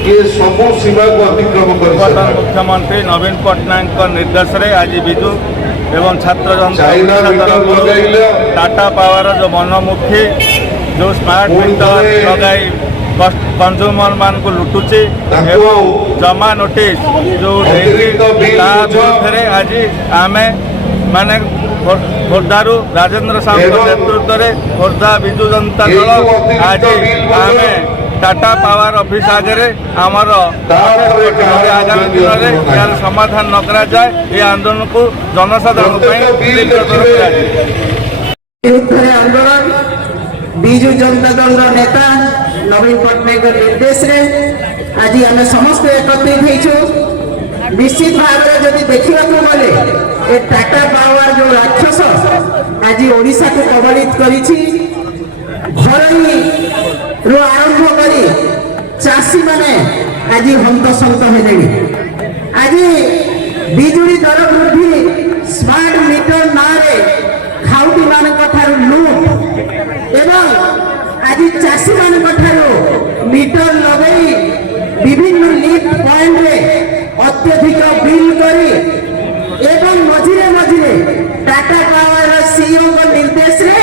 ये सबू सीमा को अतिक्रम कर मुख्यमंत्री नवीन पट्टनायक निर्देश में आज विजु एवं छात्र टाटा पावर जो मनमुखी जो स्मार्ट मीटर लगाई कंज्यूमर मान को लुटुची जमा नोटिस जो विरुद्ध आज आम माने खोर्धारू राजेंद्र साहू नेतृत्व में खोर्धा विजु जनता दल आज आम टाटा पावर ऑफिस आगे आमर आगामी दिन में यार समाधान न करा जाए ये आंदोलन को जनसाधारण आंदोलन विजु जनता दल नेता नवीन पट्टनायक निर्देश रे आज आम समस्त एकत्रित हो निश्चित भाव में जदि देखा गले ए टाटा पावर जो राक्षस आज ओडिशा को कबलित करी आरंभ करी चाषी माने आज हंतसंत हेले आज बिजुली दर वृद्धि स्मार्ट मीटर नारे खाउटी मान लुट एवं आज चाषी मान मीटर लगे विभिन्न लिफ्ट पॉइंट रे अत्यधिक बिल करी एवं मझिरे मझिरे टाटा पावर सीईओ को निर्देश रे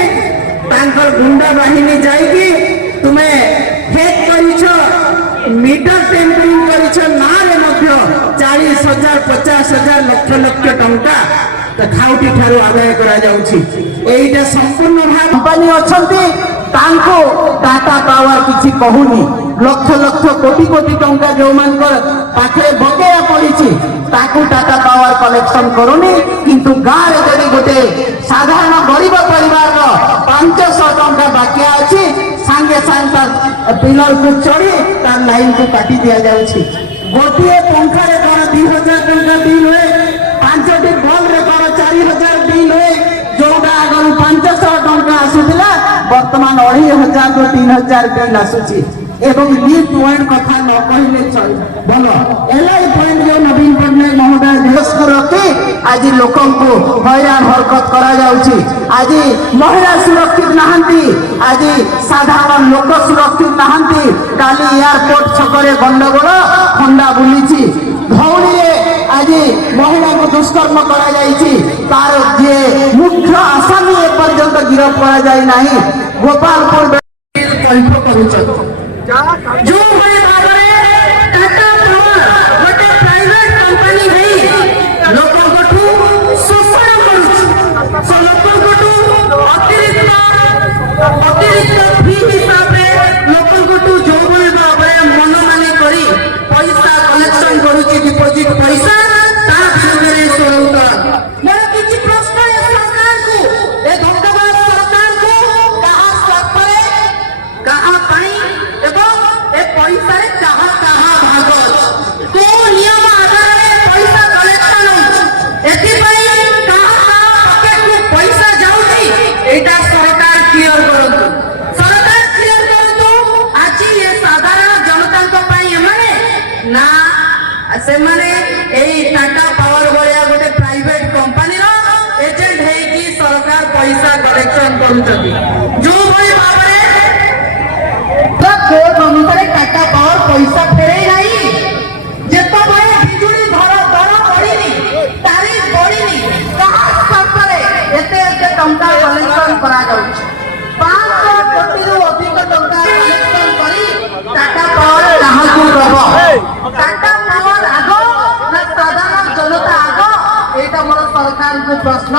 तांकर गुंडा बाहिनी जाइकी तुम्हें फेक करिछ मीटर टेम्परिंग करिछ नारे मध्य 40,000 50,000 लक्ष लक्ष टंका खाउटी ठारू आदाय करा जाउछि एइटा संपूर्ण भाव कंपनी अछंती तांको टाटा पावर किछि कहूनी लक्ष लक्ष कोटी कोटी टंका जो मानकर पाखरे बकेया पड़िछि ताकू टाटा पावर कलेक्शन करूनी किंतु गाँव रे जदि गोटे साधारण गरीब परिवार 500 टंका बाकिया अछि सांगे सांग पिलर को चढ़ी तार लाइन को काटी दिया जाउछि गोटे पंखा रे कौन 2,000 टंका बिल हुए 5टी बल्ब रे कौन 4,000 बिल हुए जोटा आगु 500 टंका आसुला वर्तमान 2,500 ରୁ 3,000 बिल आसुछि एवं लिफ्ट पॉइंट कथा न कहले चल बोलो एलआई पॉइंट जो नवीन पट्टनायक महोदय देश को रखी आज लोकन को हैरान हरकत करा जाउछि आज महिला सुरक्षित नहांती आज साधारण लोक सुरक्षित नहांती काली एयरपोर्ट छकरे गंडगोल खंडा बुलीछि धौली आज महिला को दुष्कर्म करा जाइछि तार जे मुख्य आसामी ए पर्यंत गिरफ्त करा जाय नाही गोपालपुर कल्प करूछन जो बड़े बाबरे टाटा पावर गोटे प्राइवेट कंपनी है लोक गोठू शोषण करूछ से लोक गोठू अतिरिक्त फी हिसाब रे लोक गोठू जो बड़े बाबरे मन माने करी पैसा कलेक्शन करूची डिपॉजिट पैसा ता सुगरे सोरउता मोर किछि प्रश्न है सरकार को ए धन्यवाद सरकार को कहां स्वार्थ रे कहां पाई पैसा कहा कहा भाग को नियम आधार में पैसा कलेक्शन पैसा जाऊँगी एटा सरकार क्लियर करतु आज ये साधारण जनता ना से माने टाटा पावर भाया गोटे प्राइवेट कंपनी एजेंट है कि सरकार पैसा कलेक्शन करुँच जो भाई भाव कोर्ट अनुसार टाटा पावर पैसा फेरे नहीं जेतो भाई बिजुली दर बढ़िनी तारीफ बढ़िनी कहा सरकार एते एते टंका कलेक्शन करा जाउछ 500 कोटी रु अधिक टंका कलेक्शन करी टाटा पावर कहा को रहो टाटा पावर आगो ना साधारण जनता आगो एटा मोर सरकार को प्रश्न।